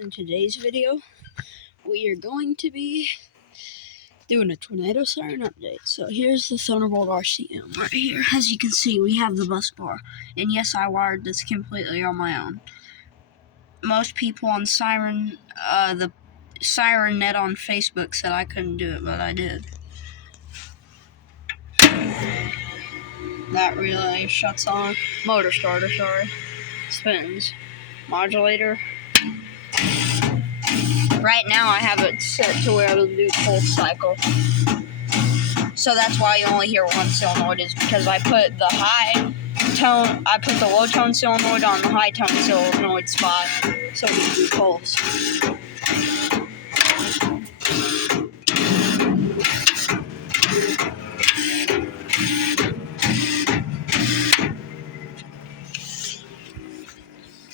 In today's video, we are going to be doing a tornado siren update. So here's the Thunderbolt RCM right here. As you can see, we have the bus bar. And yes, I wired this completely on my own. Most people on the siren net on Facebook said I couldn't do it, but I did. That relay shuts on. Motor starter, sorry. Spins. Modulator. Right now I have it set to where it'll do pulse cycle. So that's why you only hear one solenoid, is because I put the low tone solenoid on the high tone solenoid spot so we can do pulse.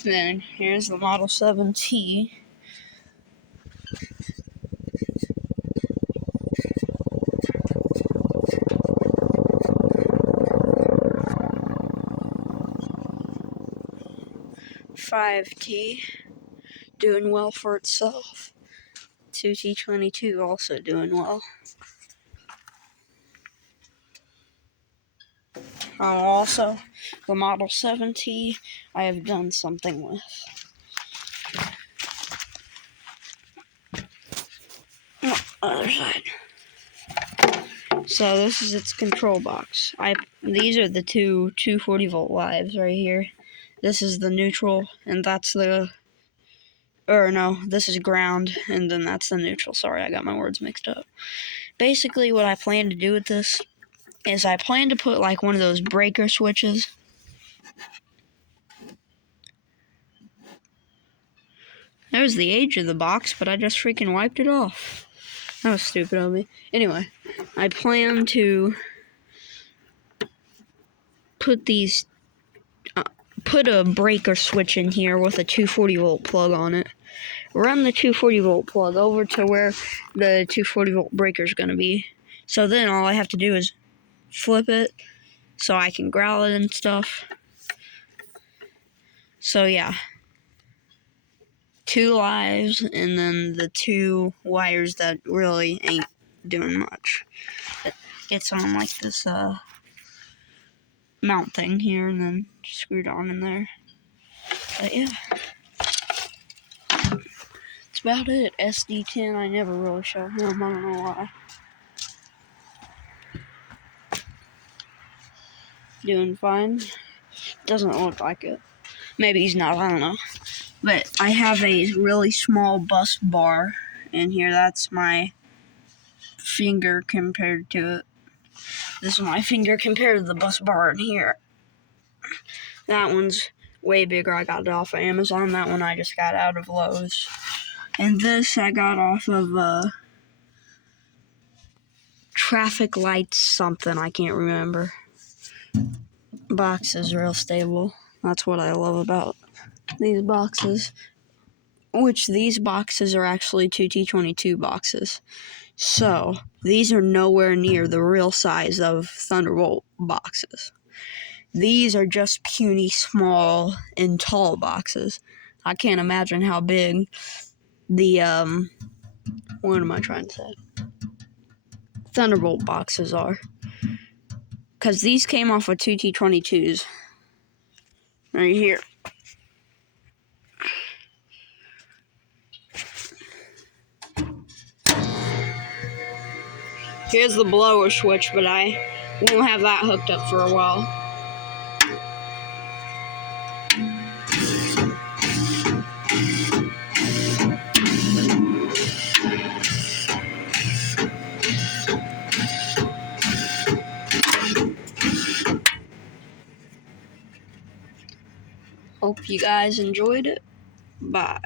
Then here's the Model 7T. $5T, doing well for itself. $2T22 also doing well. Also, the Model 7T I have done something with. Other side. So this is its control box. These are the two 240 volt lives right here. This is the neutral, and that's the, this is ground, and then that's the neutral. Sorry, I got my words mixed up. Basically, what I plan to do with this is I plan to put like one of those breaker switches. There's the age of the box, but I just freaking wiped it off. That was stupid of me. Anyway, I plan to put a breaker switch in here with a 240 volt plug on it. Run the 240 volt plug over to where the 240 volt breaker is going to be. So then all I have to do is flip it so I can growl it and stuff. So yeah. 2 lives and then the 2 wires that really ain't doing much. It's on like this mount thing here and then screwed on in there. But yeah. That's about it. SD10, I never really show him, I don't know why. Doing fine. Doesn't look like it. Maybe he's not, I don't know. But I have a really small bus bar in here. That's my finger compared to it. This is my finger compared to the bus bar in here. That one's way bigger. I got it off of Amazon. That one I just got out of Lowe's. And this I got off of traffic lights something. I can't remember. Box is real stable. That's what I love about these boxes. Which these boxes are actually 2T22 boxes. So, these are nowhere near the real size of Thunderbolt boxes. These are just puny, small, and tall boxes. I can't imagine how big the, what am I trying to say? Thunderbolt boxes are. Because these came off of 2T22s. Right here. Here's the blower switch, but I won't have that hooked up for a while. Hope you guys enjoyed it. Bye.